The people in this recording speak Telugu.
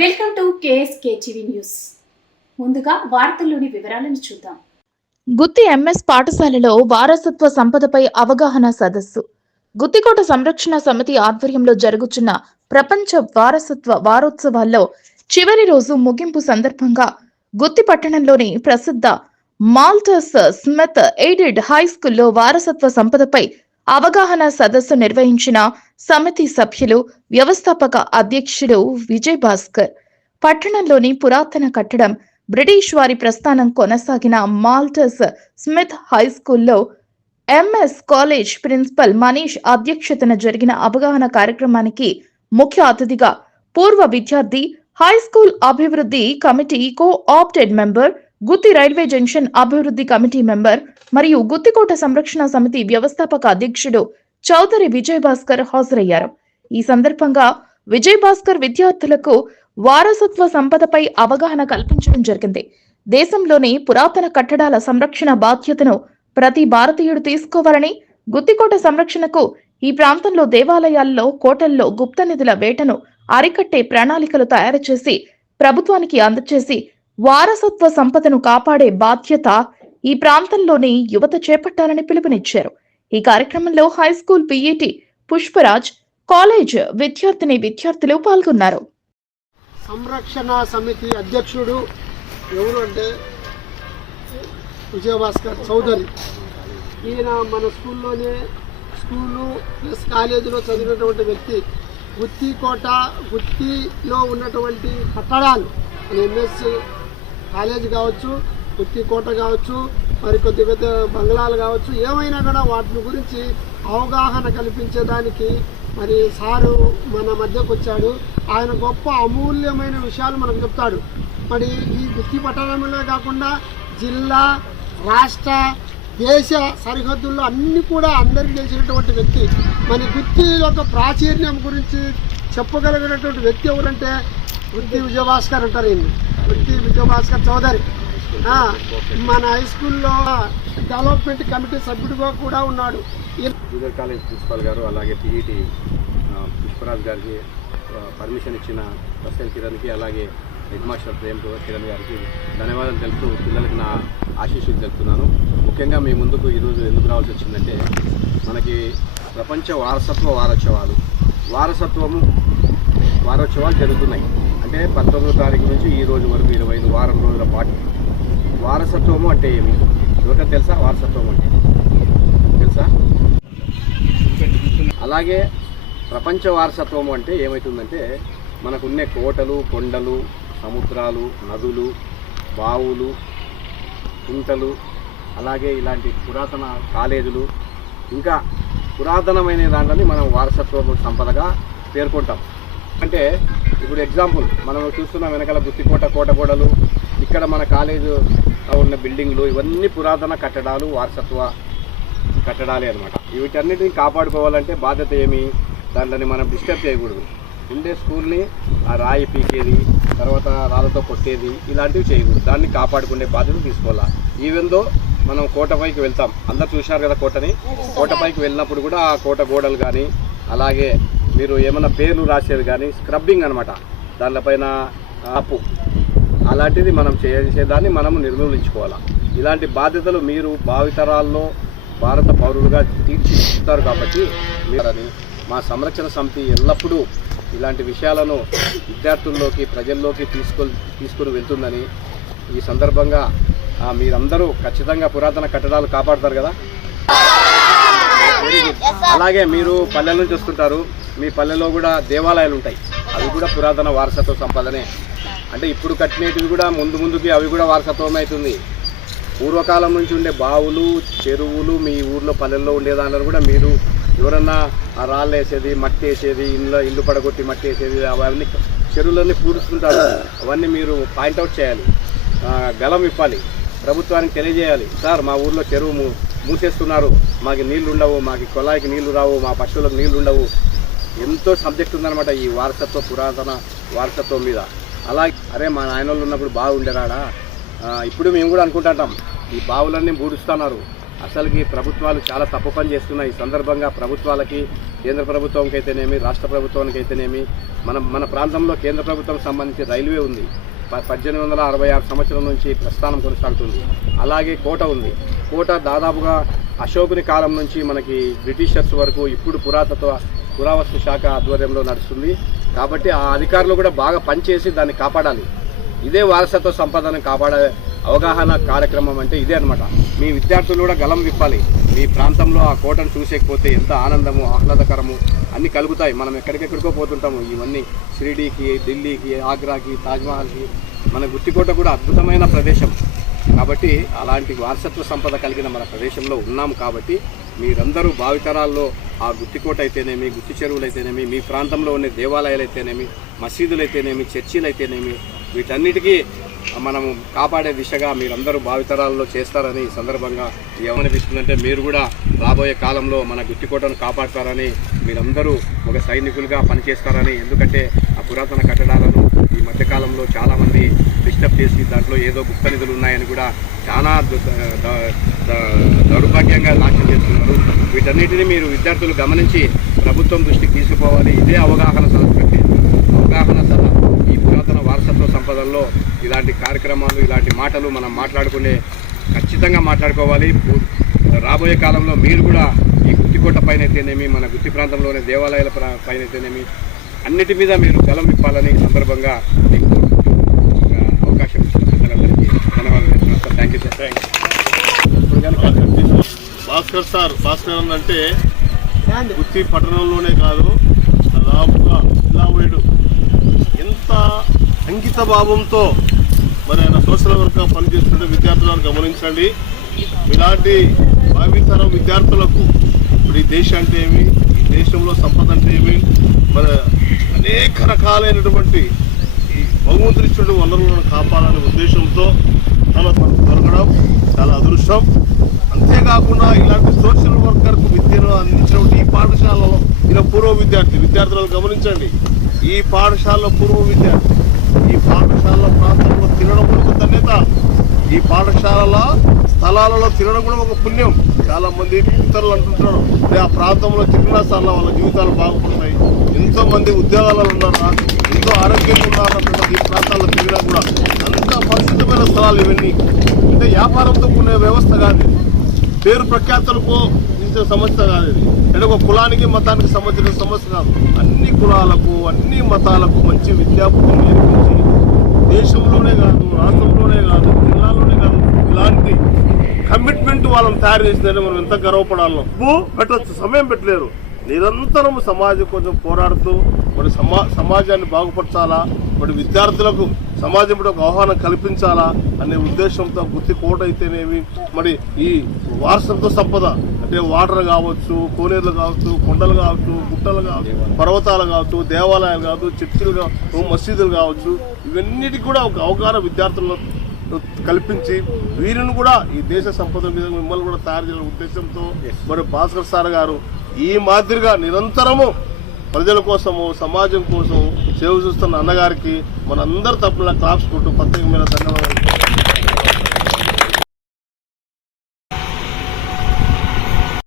Welcome to KSK TV news. ముందుగా వార్తల్లోని వివరాలను చూద్దాం. గుత్తి ఎంఎస్ పాఠశాలలో వారసత్వ సంపదపై అవగాహన సదస్సు. గుత్తికోట సంరక్షణ సమితి ఆధ్వర్యంలో జరుగుతున్న ప్రపంచ వారసత్వ వారోత్సవాల్లో చివరి రోజు ముగింపు సందర్భంగా గుత్తి పట్టణంలోని ప్రసిద్ధ మాల్టస్ స్మిత్ ఎయిడెడ్ హై స్కూల్లో వారసత్వ సంపదపై అవగాహన సదస్సు నిర్వహించిన సమితి సభ్యులు, వ్యవస్థాపక అధ్యక్షుడు విజయ్ భాస్కర్. పట్టణంలోని పురాతన కట్టడం, బ్రిటిష్ వారి ప్రస్థానం కొనసాగిన మాల్టస్ స్మిత్ హై స్కూల్లో ఎంఎస్ కాలేజ్ ప్రిన్సిపల్ మనీష్ అధ్యక్షతన జరిగిన అవగాహన కార్యక్రమానికి ముఖ్య అతిథిగా పూర్వ విద్యార్థి, హై స్కూల్ అభివృద్ధి కమిటీ కో-ఆప్టెడ్ మెంబర్, గుత్తి రైల్వే జంక్షన్ అభివృద్ధి కమిటీ మెంబర్ మరియు గుత్తికోట సంరక్షణ సమితి వ్యవస్థాపక అధ్యక్షుడు చౌదరి విజయ్ భాస్కర్ హాజరయ్యారు. ఈ సందర్భంగా విజయ్ భాస్కర్ విద్యార్థులకు వారసత్వ సంపదపై అవగాహన కల్పించడం జరిగింది. దేశంలోని పురాతన కట్టడాల సంరక్షణ బాధ్యతను ప్రతి భారతీయుడు తీసుకోవాలని, గుత్తికోట సంరక్షణకు ఈ ప్రాంతంలో దేవాలయాల్లో, కోటల్లో గుప్త నిధుల వేటను అరికట్టే ప్రణాళికలు తయారు చేసి ప్రభుత్వానికి అందజేసి వారసత్వ సంపదను కాపాడే బాధ్యత ఈ ప్రాంతంలోని యువత చేపట్టాలని పిలుపునిచ్చారు. ఈ కార్యక్రమంలో high school PET Pushparaj, college విద్యార్థులు పాల్గొన్నారు. సంరక్షణ సమితి అధ్యక్షుడు ఎవరు అంటే విజయభాస్కర్ చౌదరి. ఈయన మన స్కూల్లోనే స్కూలు ప్లస్ కాలేజీలో చదివినటువంటి వ్యక్తి. గుత్తిలో ఉన్నటువంటి కట్టడాలు, ఎంఎస్ కాలేజ్ కావచ్చు, గుత్తికోట కావచ్చు, మరి కొద్ది కొద్ది బంగ్లాలు కావచ్చు, ఏమైనా కూడా వాటి గురించి అవగాహన కల్పించేదానికి మరి సారు మన మధ్యకు వచ్చాడు. ఆయన గొప్ప అమూల్యమైన విషయాలు మనకు చెప్తాడు. మరి ఈ గుత్తి పట్టణంలో కాకుండా జిల్లా, రాష్ట్ర, దేశ సరిహద్దుల్లో అన్ని కూడా అందరికీ తెలిసినటువంటి వ్యక్తి. మరి గుత్తి యొక్క ప్రాచుర్యం గురించి చెప్పగలిగినటువంటి వ్యక్తి ఎవరంటే గుత్తి విజయభాస్కర్ అంటారు. ఈయన్ని గుత్తి విజయభాస్కర్ చౌదరి. మన హై స్కూల్లో డెవలప్మెంట్ కమిటీ సభ్యుడిగా కూడా ఉన్నాడు. జూనియర్ కాలేజ్ ప్రిన్సిపాల్ గారు, అలాగే పిఈటి పుష్పరాజ్ గారికి పర్మిషన్ ఇచ్చిన బస్ఎల్ కిరణ్కి, అలాగే హెడ్ మాస్టర్ ప్రేమ్ కిరణ్ గారికి ధన్యవాదాలు తెలుపుతూ పిల్లలకి నా ఆశీస్సులు తెలుపుతున్నాను. ముఖ్యంగా మీ ముందుకు ఈరోజు ఎందుకు రావాల్సి వచ్చిందంటే, మనకి ప్రపంచ వారసత్వ వారోత్సవాలు జరుగుతున్నాయి. అంటే 19వ తారీఖు నుంచి ఈ రోజు వరకు 25 వారం రోజుల పాటు. వారసత్వము అంటే ఏమి ఎవరికైనా తెలుసా? వారసత్వం అంటే తెలుసా? అలాగే ప్రపంచ వారసత్వము అంటే ఏమవుతుందంటే, మనకున్నే కోటలు, కొండలు, సముద్రాలు, నదులు, బావులు, కుంటలు, అలాగే ఇలాంటి పురాతన కాలేజీలు, ఇంకా పురాతనమైన దాంట్లోని మనం వారసత్వ సంపదగా పేర్కొంటాం. అంటే ఇప్పుడు ఎగ్జాంపుల్ మనం చూస్తున్నాం, వెనకాల గుత్తికోట కోటగోడలు, ఇక్కడ మన కాలేజు ఉన్న బిల్డింగ్లు, ఇవన్నీ పురాతన కట్టడాలు, వారసత్వ కట్టడాలే అనమాట. వీటన్నిటిని కాపాడుకోవాలంటే బాధ్యత ఏమి? దాంట్లోని మనం డిస్టర్బ్ చేయకూడదు. ఉండే స్కూల్ని ఆ రాయి పీకేది, తర్వాత రాళ్ళతో కొట్టేది, ఇలాంటివి చేయకూడదు. దాన్ని కాపాడుకునే బాధ్యత తీసుకోవాలా. ఈవెందో మనం కోటపైకి వెళ్తాం, అందరు చూశారు కదా కోటని. కోటపైకి వెళ్ళినప్పుడు కూడా ఆ కోట గోడలు కానీ, అలాగే మీరు ఏమైనా పేర్లు రాసేది కానీ, స్క్రబ్బింగ్ అనమాట, దానిపైన అప్పు అలాంటిది మనం చేసేదాన్ని మనము నిర్మూలించుకోవాలి. ఇలాంటి బాధ్యతలు మీరు భావితరాల్లో భారత పౌరులుగా తీర్చిదిద్దుతారు. కాబట్టి మీరని మా సంరక్షణ సమితి ఎల్లప్పుడూ ఇలాంటి విషయాలను విద్యార్థుల్లోకి, ప్రజల్లోకి తీసుకొని వెళ్తుందని ఈ సందర్భంగా మీరందరూ ఖచ్చితంగా పురాతన కట్టడాలు కాపాడుతారు కదా. అలాగే మీరు పల్లెల నుంచి వస్తుంటారు, మీ పల్లెలో కూడా దేవాలయాలు ఉంటాయి, అవి కూడా పురాతన వారసత్వ సంపదనే. అంటే ఇప్పుడు కట్టినవి కూడా ముందుకి అవి కూడా వారసత్వం అవుతుంది. పూర్వకాలం నుంచి ఉండే బావులు, చెరువులు, మీ ఊర్లో పల్లెల్లో ఉండే దానిలో కూడా మీరు ఎవరన్నా ఆ రాళ్ళు వేసేది, మట్టి వేసేది, ఇల్లు పడగొట్టి మట్టి వేసేది, అవన్నీ చెరువులన్నీ పూడుస్తుంటారు. అవన్నీ మీరు పాయింట్అవుట్ చేయాలి, గలం ఇప్పాలి, ప్రభుత్వానికి తెలియజేయాలి. సార్, మా ఊర్లో చెరువు మూసేస్తున్నారు, మాకు నీళ్లు ఉండవు, మాకు కొలాయికి నీళ్లు రావు, మా పశువులకు నీళ్లు ఉండవు. ఎంతో సబ్జెక్ట్ ఉందన్నమాట ఈ పురాతన వారసత్వం మీద. అలాగే అరే మా నాయనోళ్ళు ఉన్నప్పుడు బాగుండేరాడా, ఇప్పుడు మేము కూడా అనుకుంటాం, ఈ బావులన్నీ పూడుస్తున్నారు, అసలుకి ప్రభుత్వాలు చాలా తప్పు పని చేస్తున్నాయి. ఈ సందర్భంగా ప్రభుత్వాలకి, కేంద్ర ప్రభుత్వంకి అయితేనేమి, రాష్ట్ర ప్రభుత్వానికి అయితేనేమి, మన ప్రాంతంలో కేంద్ర ప్రభుత్వం సంబంధించి రైల్వే ఉంది. 1866 సంవత్సరం నుంచి ప్రస్థానం కొనసాగుతుంది. అలాగే కోట ఉంది. కోట దాదాపుగా అశోకుని కాలం నుంచి మనకి బ్రిటిషర్స్ వరకు ఇప్పుడు పురావస్తు శాఖ ఆధ్వర్యంలో నడుస్తుంది. కాబట్టి ఆ అధికారులు కూడా బాగా పనిచేసి దాన్ని కాపాడాలి. ఇదే వారసత్వ సంపదను కాపాడే అవగాహన కార్యక్రమం అంటే ఇదే అనమాట. మీ విద్యార్థులు కూడా గలం విప్పాలి. మీ ప్రాంతంలో ఆ కోటను చూసేకపోతే ఎంత ఆనందము, ఆహ్లాదకరము అన్నీ కలుగుతాయి. మనం ఎక్కడికెక్కడికో పోతుంటాము. ఇవన్నీ షిరిడీకి, ఢిల్లీకి, ఆగ్రాకి, తాజ్మహల్కి. మన గుత్తికోట కూడా అద్భుతమైన ప్రదేశం. కాబట్టి అలాంటి వారసత్వ సంపద కలిగిన మన ప్రదేశంలో ఉన్నాము. కాబట్టి మీరందరూ భావితరాల్లో ఆ గుత్తికోట అయితేనేమి, గుత్తి చెరువులు అయితేనేమి, మీ ప్రాంతంలో ఉన్న దేవాలయాలు అయితేనేమి, మసీదులు అయితేనేమి, చర్చిలు అయితేనేమి, వీటన్నిటికీ మనము కాపాడే దిశగా మీరందరూ భావితరాల్లో చేస్తారని ఈ సందర్భంగా ఏమనిపిస్తుందంటే, మీరు కూడా రాబోయే కాలంలో మన గుత్తికోటను కాపాడతారని, మీరందరూ ఒక సైనికులుగా పనిచేస్తారని. ఎందుకంటే ఆ పురాతన కట్టడాలను ఈ మధ్యకాలంలో చాలామంది డిస్టర్బ్ చేసి దాంట్లో ఏదో గుప్త నిధులు ఉన్నాయని కూడా చాలా దౌర్భాగ్యంగా నాశనం చేస్తున్నారు. వీటన్నిటిని మీరు విద్యార్థులు గమనించి ప్రభుత్వం దృష్టికి తీసుకుపోవాలి. ఇదే అవగాహన సంస్కృతి, అవగాహన సభ. ఈ పురాతన వారసత్వ సంపదల్లో ఇలాంటి కార్యక్రమాలు, ఇలాంటి మాటలు మనం ఖచ్చితంగా మాట్లాడుకోవాలి. రాబోయే కాలంలో మీరు కూడా ఈ గుత్తికోట పైన అయితేనేమి, మన గుత్తి ప్రాంతంలోని దేవాలయాల పైన అయితేనేమి, అన్నిటి మీద మీరు గలం విప్పాలని సందర్భంగా మీకు అవకాశం ఇచ్చినందరికీ ధన్యవాదాలు చెప్తున్నాను. Thank you sir. భాస్కర్ అంటే గుత్తి పట్టణంలోనే కాదు, దాదాపుగా జిల్లా వైడు ఎంత అంకిత భావంతో మరి ఆయన సోషల్ వర్క్గా పనిచేస్తుంటే విద్యార్థులను గమనించండి. ఇలాంటి భావితరం విద్యార్థులకు ఇప్పుడు ఈ దేశం అంటే ఏమి, ఈ దేశంలో సంపద అంటే ఏమి, మరి అనేక రకాలైనటువంటి ఈ భగవంతుడిచ్చిన వనరులను కాపాడాలనే ఉద్దేశంతో తనకు దొరకడం చాలా అదృష్టం. అంతేకాకుండా ఇలాంటి సోషల్ వర్కర్కు విద్యను అందించినటువంటి ఈ పాఠశాలలో ఈయన పూర్వ విద్యార్థులను గమనించండి. ఈ పాఠశాలలో పూర్వ విద్యార్థి, ఈ పాఠశాల ప్రాంతంలో తినడం కూడా ధన్యత, ఈ పాఠశాలల స్థలాలలో తినడం కూడా ఒక పుణ్యం. చాలా మంది ఇతరులు అంటుంటున్నారు, ఆ ప్రాంతంలో తిరిగినా సార్లు వాళ్ళ జీవితాలు బాగుపడతాయి, ఎంతో మంది ఉద్యోగాలలో ఉన్నారా, ఎంతో ఆరోగ్యంగా ఉన్నారన్నట్టు ఈ ప్రాంతాల్లో తిరిగినా కూడా అంత పరిశుద్ధమైన స్థలాలు ఇవన్నీ. అంటే వ్యాపారంతో కూడిన వ్యవస్థ కాదు, పేరు ప్రఖ్యాతులకు ఇచ్చే సమస్య కాదు ఇది. అంటే ఒక కులానికి మతానికి సంబంధించిన సమస్య కాదు. అన్ని కులాలకు, అన్ని మతాలకు మంచి విద్యాబుద్ధి నేర్పించి దేశంలోనే కాదు, రాష్ట్రంలోనే కాదు, జిల్లాలోనే కాదు, ఇలాంటి కమిట్మెంట్ వాళ్ళని తయారు చేసిందంటే మనం ఎంత గర్వపడాలో. పెట్టచ్చు, సమయం పెట్టలేరు. నిరంతరం సమాజం కోసం పోరాడుతూ మరి సమాజాన్ని బాగుపరచాలా, మరి విద్యార్థులకు సమాజం ఒక ఆహ్వానం కల్పించాలా అనే ఉద్దేశంతో గుత్తి కోట అయితేనేమి, మరి ఈ వారసత్వ సంపద అంటే వాటర్ కావచ్చు, కోనేరులు కావచ్చు, కొండలు కావచ్చు, గుట్టలు కావచ్చు, పర్వతాలు కావచ్చు, దేవాలయాలు కావచ్చు, చర్చిలు కావచ్చు, మసీదులు కావచ్చు, ఇవన్నిటికీ కూడా ఒక అవగాహన విద్యార్థులను కల్పించి వీరిని కూడా ఈ దేశ సంపద మీద మిమ్మల్ని కూడా తయారు చేయాలనే ఉద్దేశంతో మరి భాస్కర్ సార్ గారు ఈ మాదిరిగా నిరంతరము ప్రజల కోసము, సమాజం కోసం సేవ చూస్తున్న అన్నగారికి మనందరి తప్పున క్లాప్స్ కొట్టు ప్రత్యేకమైన ధన్యవాదాలు.